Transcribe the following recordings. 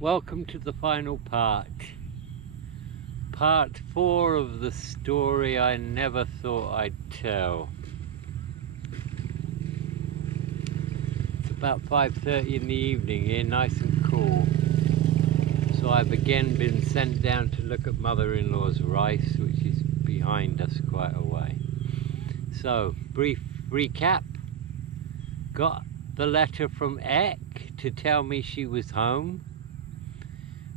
Welcome to the final part. Part 4 of the story I never thought I'd tell. It's about 5:30 in the evening here, nice and cool. So I've again been sent down to look at mother-in-law's rice, which is behind us quite a way. So, brief recap. Got the letter from Ek to tell me she was home.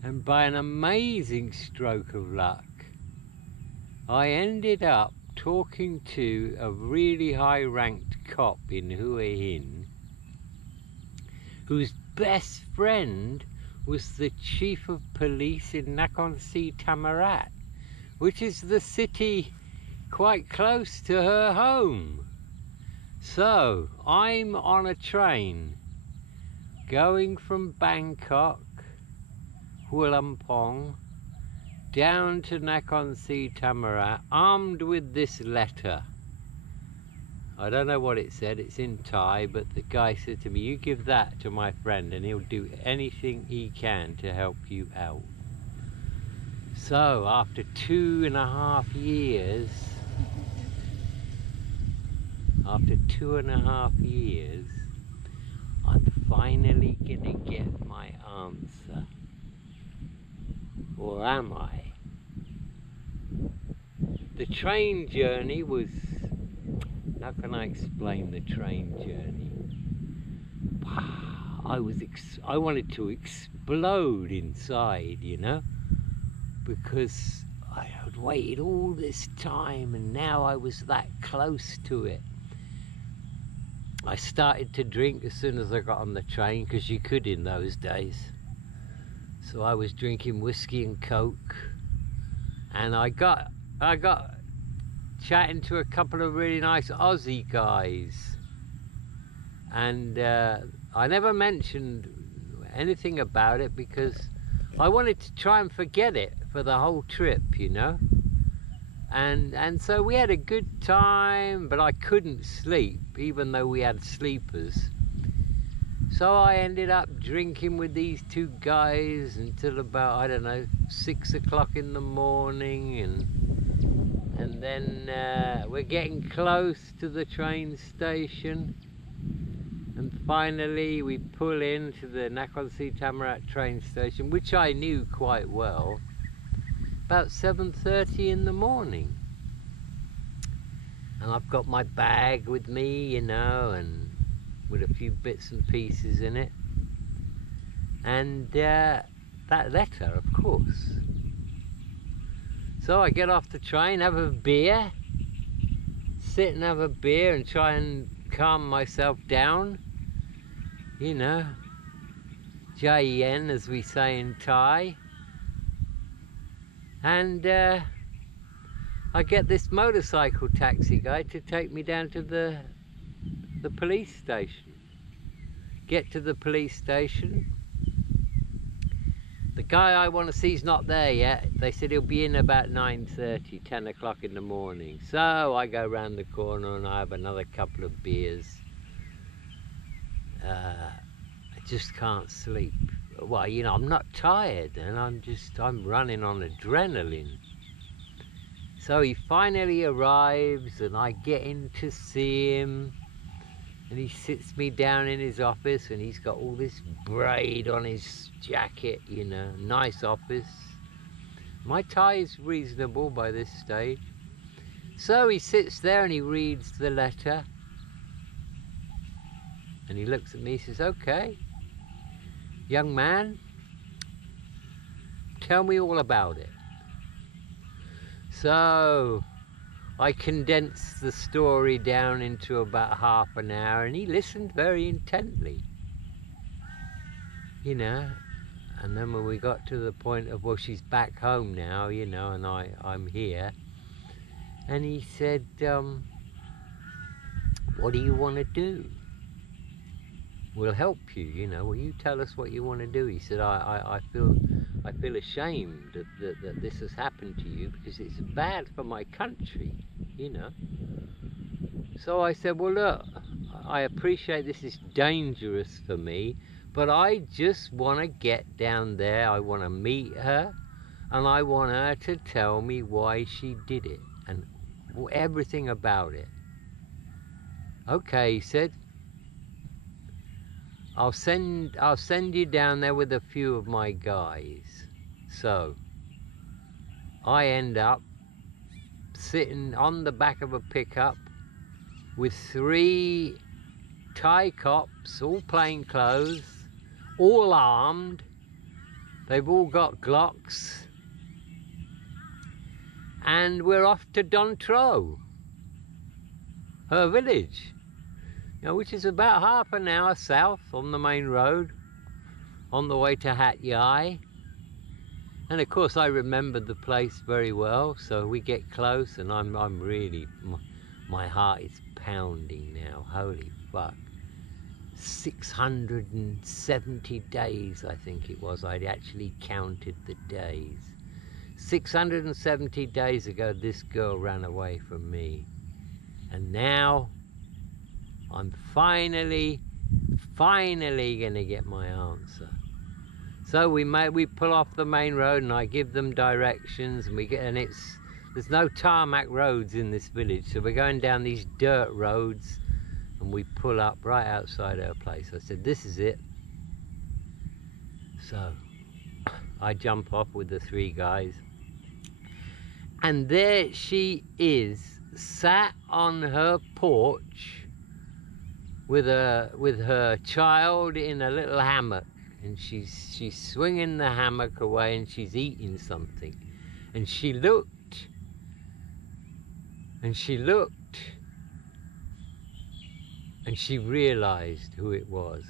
And by an amazing stroke of luck, I ended up talking to a really high-ranked cop in Hue Hin, whose best friend was the chief of police in Nakhon Si Thammarat, which is the city quite close to her home. So I'm on a train going from Bangkok, Lumpong, down to Nakhon Si Thammarat, armed with this letter. I don't know what it said, it's in Thai, but the guy said to me, you give that to my friend and he'll do anything he can to help you out. So after 2.5 years, I'm finally gonna get my answer. Or am I? The train journey was... How can I explain the train journey? I wanted to explode inside, you know? Because I had waited all this time and now I was that close to it. I started to drink as soon as I got on the train, because you could in those days. So I was drinking whiskey and coke, and I got chatting to a couple of really nice Aussie guys, and I never mentioned anything about it because I wanted to try and forget it for the whole trip, you know. And so we had a good time, but I couldn't sleep, even though we had sleepers. So I ended up drinking with these two guys until about, I don't know, 6 o'clock in the morning, and then we're getting close to the train station, and finally we pull into the Nakhon Si Thammarat train station, which I knew quite well, about 7:30 in the morning. And I've got my bag with me, you know, and with a few bits and pieces in it, and that letter, of course. So I get off the train, have a beer, sit and have a beer and try and calm myself down, you know, J-E-N as we say in Thai, and I get this motorcycle taxi guy to take me down to the police station. Get to the police station. The guy I want to see is not there yet. They said he'll be in about 9:30, 10 o'clock in the morning. So I go round the corner and I have another couple of beers. I just can't sleep. Well, you know, I'm not tired, and I'm running on adrenaline. So he finally arrives and I get in to see him. And he sits me down in his office, and he's got all this braid on his jacket, you know, nice office. My tie is reasonable by this stage. So he sits there and he reads the letter. And he looks at me, he says, okay, young man, tell me all about it. So I condensed the story down into about half an hour, and he listened very intently, you know. And then when we got to the point of, well, she's back home now, you know, and I'm here, and he said, what do you want to do? We'll help you, you know. Will you tell us what you want to do? He said, I feel ashamed that this has happened to you because it's bad for my country, you know. So I said, well, look, I appreciate this is dangerous for me, But I just want to get down there. I want to meet her, and I want her to tell me why she did it and everything about it. Okay, he said. I'll send you down there with a few of my guys. So I end up sitting on the back of a pickup with 3 Thai cops, all plain clothes, all armed. They've all got Glocks. And we're off to Don Tro, her village, which is about half an hour south on the main road, on the way to Hat Yai. And of course I remembered the place very well, so we get close, and I'm really, my heart is pounding now. Holy fuck. 670 days, I think it was. I'd actually counted the days. 670 days ago, this girl ran away from me. And now, I'm finally gonna get my answer. So we pull off the main road, and I give them directions, and there's no tarmac roads in this village, so we're going down these dirt roads, and we pull up right outside her place. I said, this is it. So I jump off with the 3 guys, and there she is, sat on her porch with her child in a little hammock, and she's swinging the hammock away, and she's eating something, and she looked, and she realized who it was.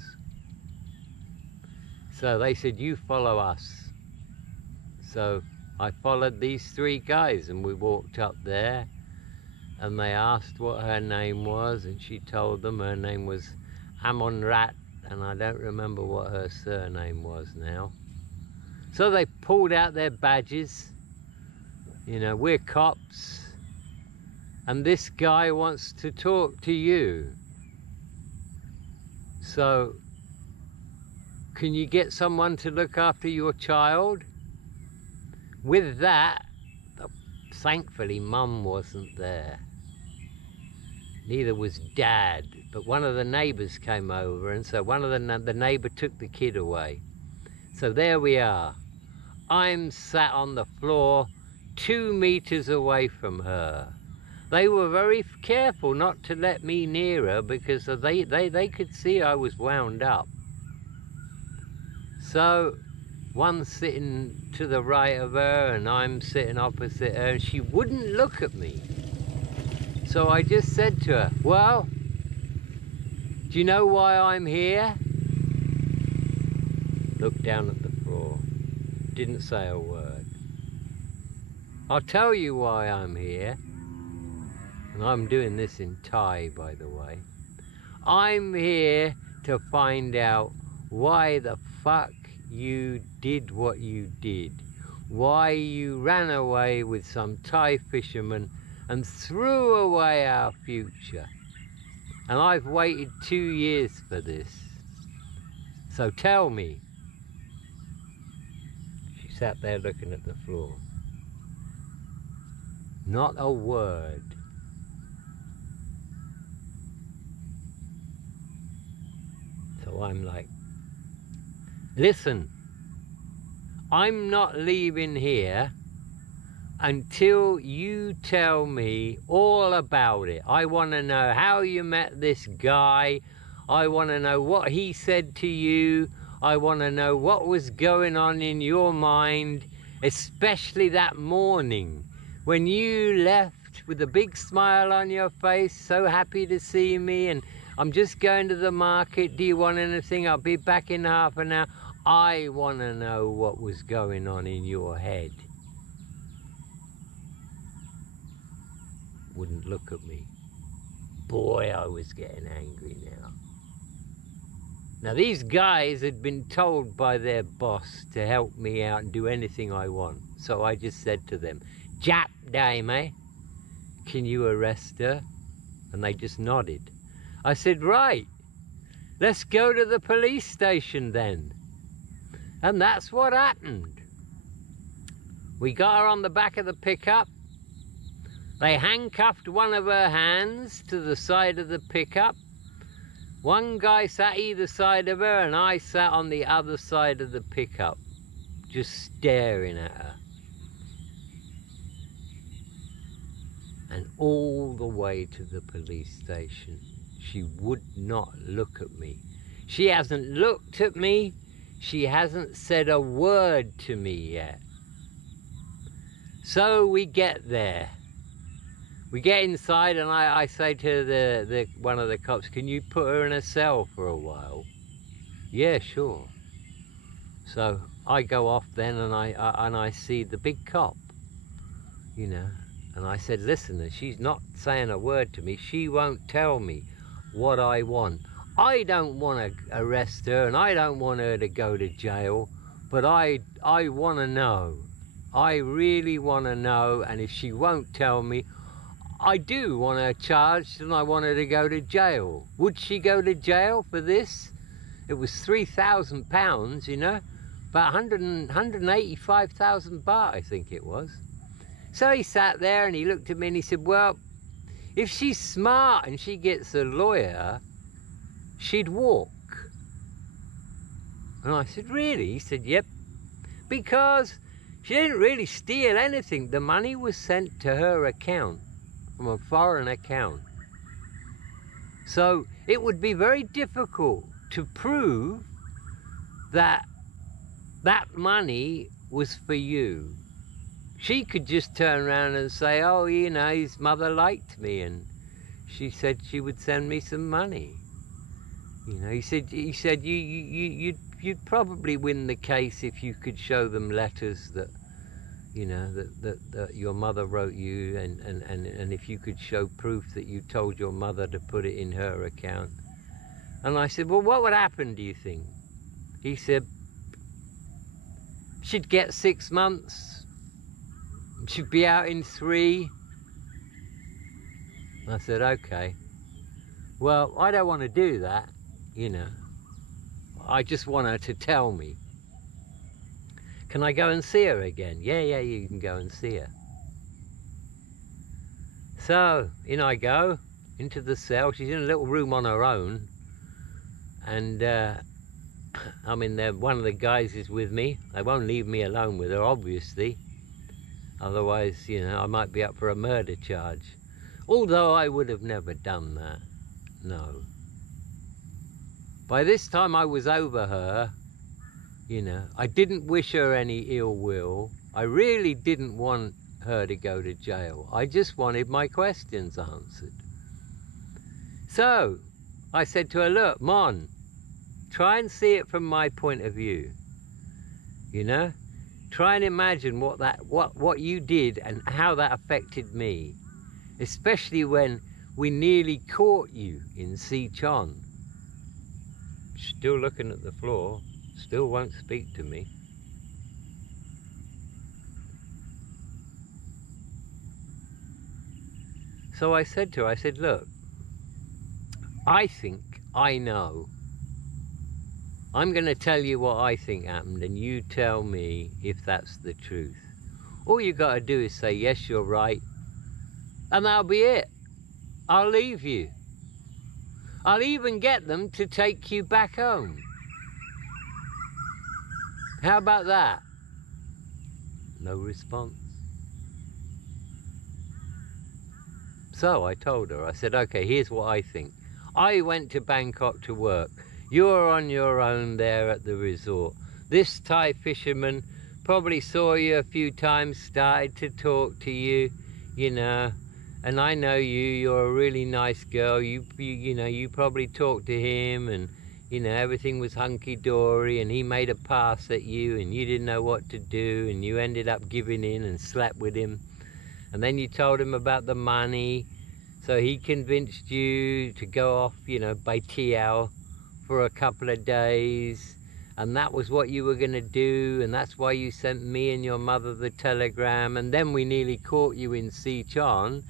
So they said, you follow us. So I followed these 3 guys, and we walked up there, and they asked what her name was, and she told them her name was Amonrat, and I don't remember what her surname was now. So they pulled out their badges. We're cops, and this guy wants to talk to you. So, can you get someone to look after your child? With that, thankfully Mum wasn't there. Neither was Dad, but one of the neighbours came over, and so the neighbour took the kid away. So there we are. I'm sat on the floor 2 meters away from her. They were very careful not to let me near her, because they could see I was wound up. So one's sitting to the right of her, and I'm sitting opposite her, and she wouldn't look at me. So I just said to her, well, do you know why I'm here? Looked down at the floor, didn't say a word. I'll tell you why I'm here. And I'm doing this in Thai, by the way. I'm here to find out why the fuck you did what you did. Why you ran away with some Thai fisherman and threw away our future. And I've waited 2 years for this. So tell me. She sat there looking at the floor. Not a word. So I'm like, listen, I'm not leaving here until you tell me all about it. I want to know how you met this guy. I want to know what he said to you. I want to know what was going on in your mind, especially that morning when you left with a big smile on your face, so happy to see me, and I'm just going to the market. Do you want anything? I'll be back in half an hour. I want to know what was going on in your head. Wouldn't look at me. Boy, I was getting angry now. Now, these guys had been told by their boss to help me out and do anything I want. So I just said to them, Jap day, mate. Can you arrest her? And they just nodded. I said, right. let's go to the police station then. And that's what happened. We got her on the back of the pickup. They handcuffed one of her hands to the side of the pickup. One guy sat either side of her and I sat on the other side of the pickup, just staring at her. And all the way to the police station, she would not look at me. She hasn't looked at me. She hasn't said a word to me yet. So we get there. We get inside and I say to one of the cops, can you put her in a cell for a while? Yeah, sure. So I go off then and I see the big cop, you know. And I said, listen, she's not saying a word to me. She won't tell me what I want. I don't want to arrest her and I don't want her to go to jail, but I want to know. I really want to know, and if she won't tell me, I do want her charged and I want her to go to jail. Would she go to jail for this? It was £3,000, you know, about 185,000 baht, I think it was. So he sat there and he looked at me and he said, well, if she's smart and she gets a lawyer, she'd walk. And I said, really? He said, yep. Because she didn't really steal anything. The money was sent to her account, from a foreign account. So it would be very difficult to prove that that money was for you. She could just turn around and say, oh, you know, his mother liked me and she said she would send me some money. You know, he said you'd probably win the case if you could show them letters that, you know, that your mother wrote you, and if you could show proof that you told your mother to put it in her account. And I said, well, what would happen, do you think? He said, she'd get 6 months. She'd be out in 3. I said, okay. Well, I don't want to do that, you know. I just want her to tell me. Can I go and see her again? Yeah, you can go and see her. So, in I go, into the cell. She's in a little room on her own. And I'm in there. One of the guys is with me. They won't leave me alone with her, obviously. Otherwise, you know, I might be up for a murder charge. Although I would have never done that. No. By this time I was over her, you know. I didn't wish her any ill will. I really didn't want her to go to jail. I just wanted my questions answered. So, I said to her, look, Mon, try and see it from my point of view. You know? Try and imagine what you did and how that affected me. Especially when we nearly caught you in Sichuan. Still looking at the floor, still won't speak to me. So I said to her, I said, look, I think I know. I'm going to tell you what I think happened and you tell me if that's the truth. All you got to do is say, yes, you're right, and that'll be it. I'll leave you. I'll even get them to take you back home. How about that? No response. So I told her, I said, okay, here's what I think. I went to Bangkok to work. You're on your own there at the resort. This Thai fisherman probably saw you a few times, started to talk to you, you know, and I know you're a really nice girl. You know, you probably talked to him and, you know, everything was hunky-dory and he made a pass at you and you didn't know what to do and you ended up giving in and slept with him. And then you told him about the money, so he convinced you to go off, you know, by Tiao for a couple of days, and that was what you were going to do, and that's why you sent me and your mother the telegram, and then we nearly caught you in Sichuan,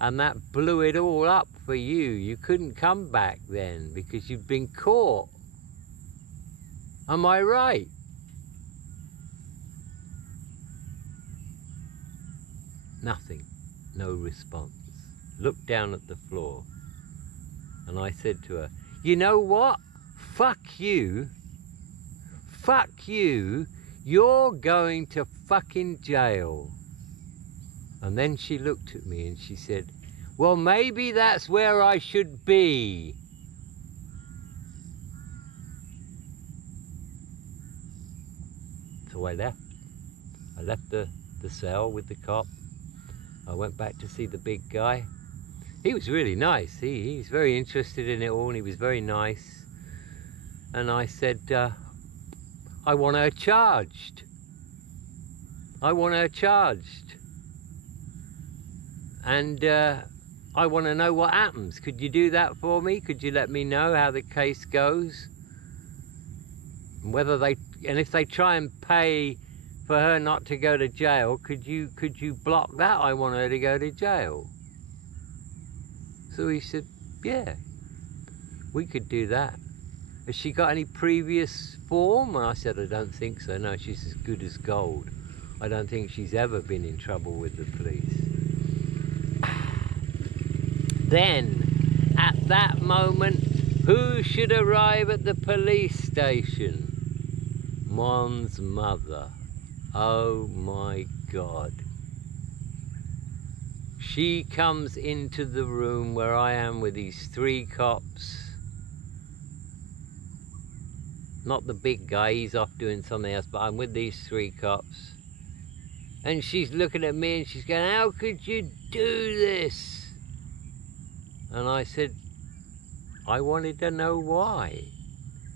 And that blew it all up for you. You couldn't come back then because you'd been caught. Am I right? Nothing. No response. Looked down at the floor. And I said to her, you know what? Fuck you. Fuck you. You're going to fucking jail. And then she looked at me and she said, well, maybe that's where I should be. So I left. I left the cell with the cop. I went back to see the big guy. He was really nice. He's very interested in it all and he was very nice. And I said, I want her charged. I want her charged. And I want to know what happens. Could you do that for me? Could you let me know how the case goes? And if they try and pay for her not to go to jail, could you block that? I want her to go to jail. So he said, yeah, we could do that. Has she got any previous form? And I said, I don't think so. No, she's as good as gold. I don't think she's ever been in trouble with the police. Then, at that moment, who should arrive at the police station? Mon's mother. Oh my God. She comes into the room where I am with these 3 cops. Not the big guy, he's off doing something else, but I'm with these 3 cops. And she's looking at me and she's going, how could you do this? And I said, I wanted to know why.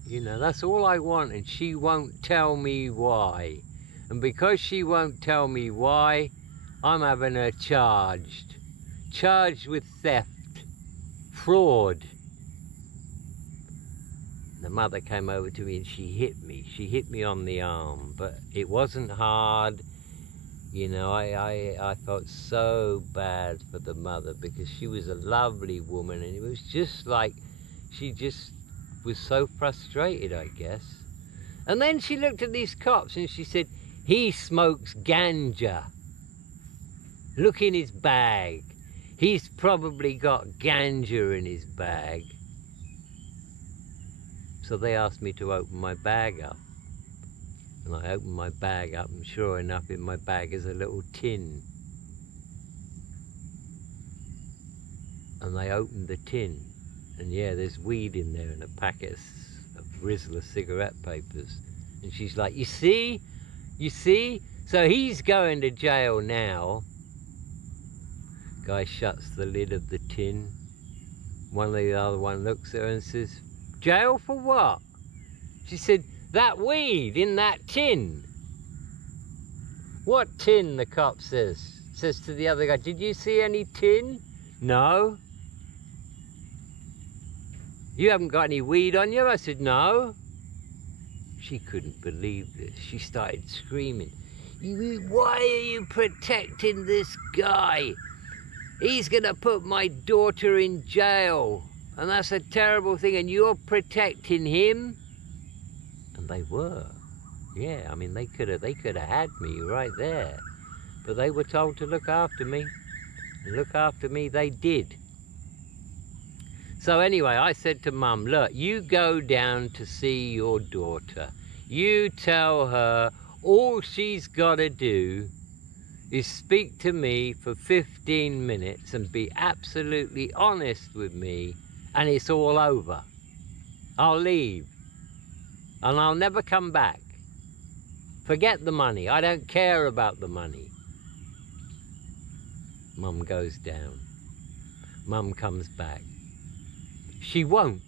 You know, that's all I want, and she won't tell me why. And because she won't tell me why, I'm having her charged. Charged with theft, fraud. The mother came over to me and she hit me. She hit me on the arm, but it wasn't hard. You know, I felt so bad for the mother because she was a lovely woman and it was just like, she just was so frustrated, I guess. And then she looked at these cops and she said, he smokes ganja. Look in his bag. He's probably got ganja in his bag. So they asked me to open my bag up. And I opened my bag up, and sure enough, in my bag is a little tin. And they opened the tin, and yeah, there's weed in there and a packet of Rizzler cigarette papers. And she's like, you see? You see? So he's going to jail now. Guy shuts the lid of the tin. The other one looks at her and says, jail for what? She said, that weed in that tin. What tin? The cop says to the other guy, did you see any tin? No. You haven't got any weed on you? I said, no. She couldn't believe this. She started screaming, why are you protecting this guy? He's gonna put my daughter in jail. And that's a terrible thing, and you're protecting him? And they were. Yeah, I mean, they could have had me right there. But they were told to look after me. And look after me they did. So anyway, I said to Mum, look, you go down to see your daughter. You tell her all she's got to do is speak to me for 15 minutes and be absolutely honest with me, and it's all over. I'll leave. And I'll never come back. Forget the money. I don't care about the money. Mum goes down. Mum comes back. She won't.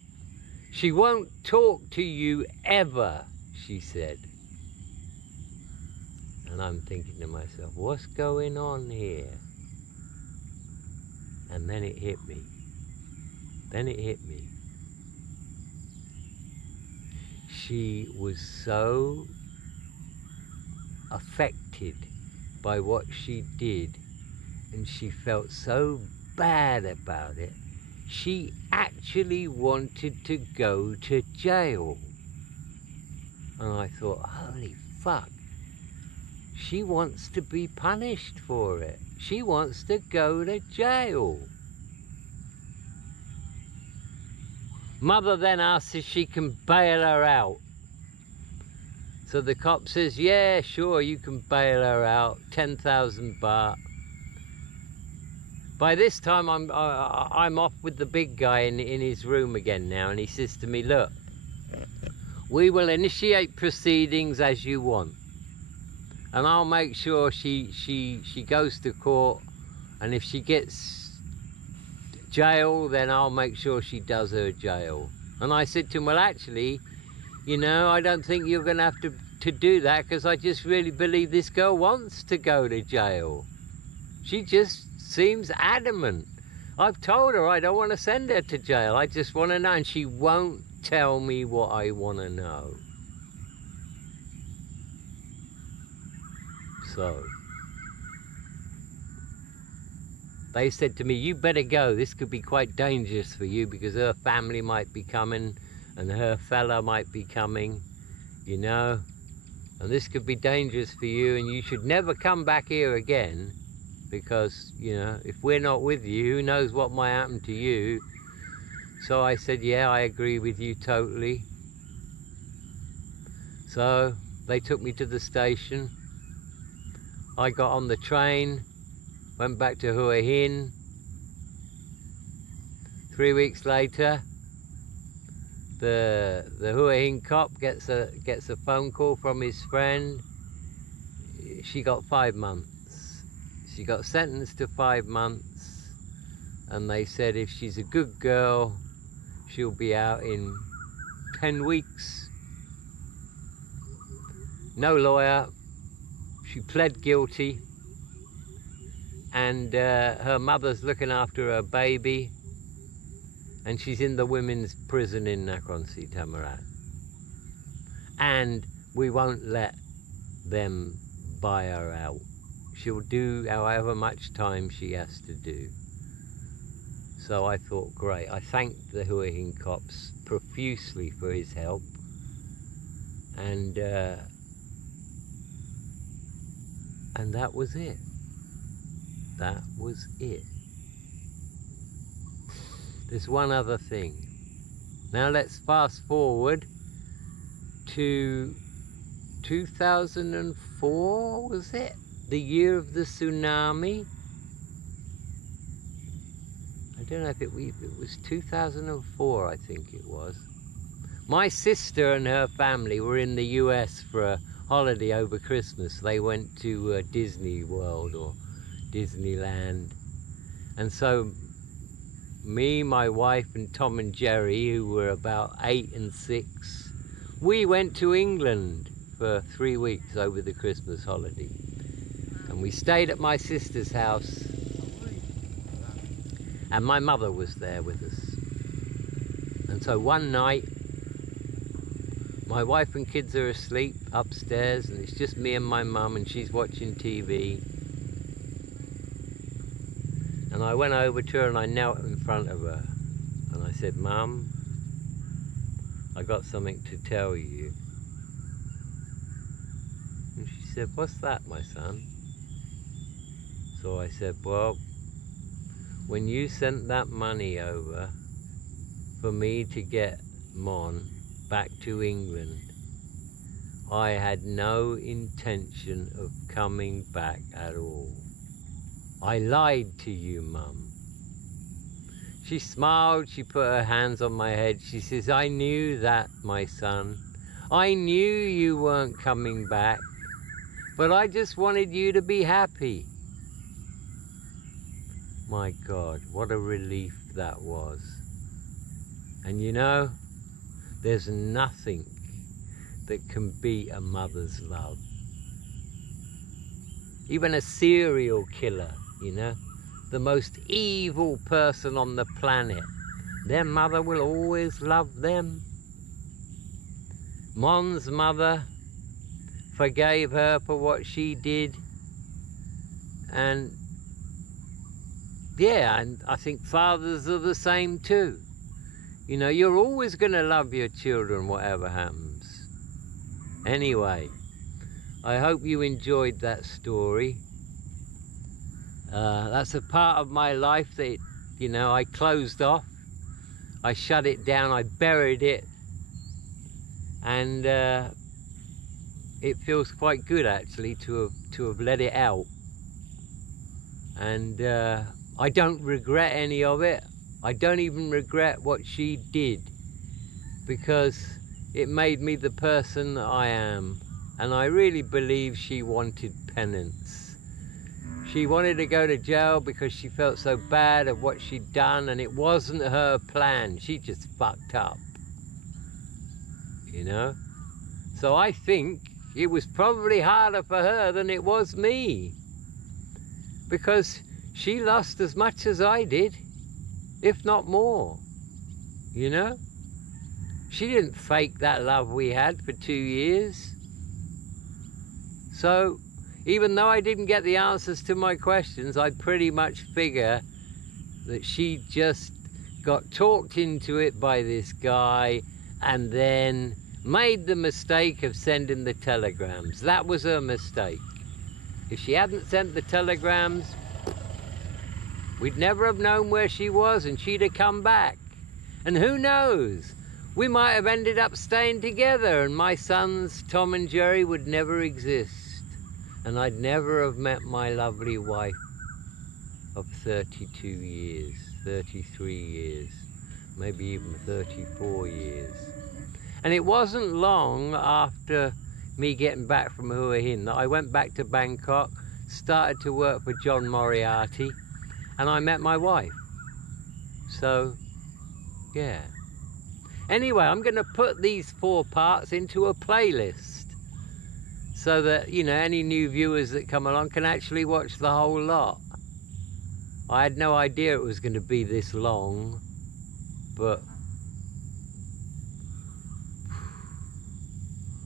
She won't talk to you ever, she said. And I'm thinking to myself, what's going on here? And then it hit me. Then it hit me. She was so affected by what she did, and she felt so bad about it. She actually wanted to go to jail. And I thought, holy fuck. She wants to be punished for it. She wants to go to jail. Mother then asks if she can bail her out. So the cop says, yeah, sure, you can bail her out, 10,000 baht. By this time, I'm off with the big guy in his room again now, and he says to me, look, we will initiate proceedings as you want. And I'll make sure she goes to court, and if she gets jail, then I'll make sure she does her jail. And I said to him, well, actually, you know, I don't think you're going to have to do that, because I just really believe this girl wants to go to jail. She just seems adamant. I've told her I don't want to send her to jail. I just want to know, and she won't tell me what I want to know. So they said to me, you better go. This could be quite dangerous for you, because her family might be coming and her fella might be coming, you know, and this could be dangerous for you, and you should never come back here again, because, you know, if we're not with you, who knows what might happen to you. So I said, yeah, I agree with you totally. So they took me to the station. I got on the train, went back to Hua Hin. 3 weeks later, the Hua Hin cop gets a phone call from his friend. She got 5 months. She got sentenced to 5 months, and they said if she's a good girl, she'll be out in 10 weeks. No lawyer. She pled guilty, and her mother's looking after her baby, and she's in the women's prison in Nakhon Si Thammarat. And we won't let them buy her out. She'll do however much time she has to do. So I thought, great. I thanked the Hua Hin cops profusely for his help, and that was it. That was it. There's one other thing. Now let's fast forward to 2004, was it? The year of the tsunami. I don't know if it was 2004, I think it was. My sister and her family were in the US for a holiday over Christmas. They went to Disney World or Disneyland. And so me, my wife, and Tom and Jerry, who were about 8 and 6, we went to England for 3 weeks over the Christmas holiday. And we stayed at my sister's house, and my mother was there with us. And so one night, my wife and kids are asleep upstairs, and it's just me and my mum, and she's watching TV. And I went over to her and I knelt in front of her, and I said, Mum, I got something to tell you. And she said, what's that, my son? So I said, well, when you sent that money over for me to get Mon back to England, I had no intention of coming back at all. I lied to you, Mum. She smiled, she put her hands on my head. She says, I knew that, my son. I knew you weren't coming back, but I just wanted you to be happy. My God, what a relief that was. And you know, there's nothing that can beat a mother's love. Even a serial killer, you know, the most evil person on the planet, their mother will always love them. Mon's mother forgave her for what she did, and yeah, and I think fathers are the same too. You know, you're always going to love your children, whatever happens. Anyway, I hope you enjoyed that story. That's a part of my life that, you know, I closed off. I shut it down, I buried it. And it feels quite good, actually, to have let it out. And I don't regret any of it. I don't even regret what she did, because it made me the person that I am. And I really believe she wanted penance. She wanted to go to jail because she felt so bad of what she'd done, and it wasn't her plan. She just fucked up, you know? So I think it was probably harder for her than it was me, because she lost as much as I did, if not more, you know? She didn't fake that love we had for 2 years. So even though I didn't get the answers to my questions, I pretty much figure that she just got talked into it by this guy and then made the mistake of sending the telegrams. That was her mistake. If she hadn't sent the telegrams, we'd never have known where she was, and she'd have come back. And who knows? We might have ended up staying together, and my sons, Tom and Jerry, would never exist. And I'd never have met my lovely wife of 32 years, 33 years, maybe even 34 years. And it wasn't long after me getting back from Hua Hin that I went back to Bangkok, started to work for John Moriarty, and I met my wife. So, yeah. Anyway, I'm going to put these 4 parts into a playlist so that, you know, any new viewers that come along can actually watch the whole lot. I had no idea it was going to be this long, but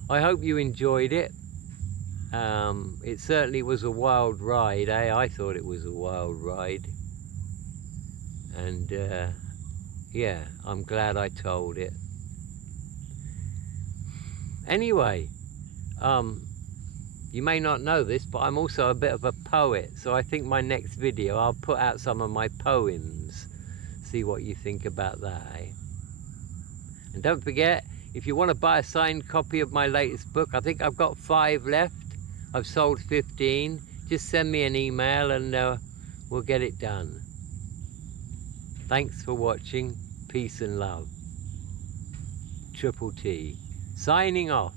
I hope you enjoyed it. It certainly was a wild ride, eh? I thought it was a wild ride. And yeah, I'm glad I told it. Anyway, you may not know this, but I'm also a bit of a poet, so I think my next video I'll put out some of my poems. See what you think about that, eh? And don't forget, if you want to buy a signed copy of my latest book, I think I've got 5 left. I've sold 15. Just send me an email and we'll get it done. Thanks for watching. Peace and love. Triple T. Signing off.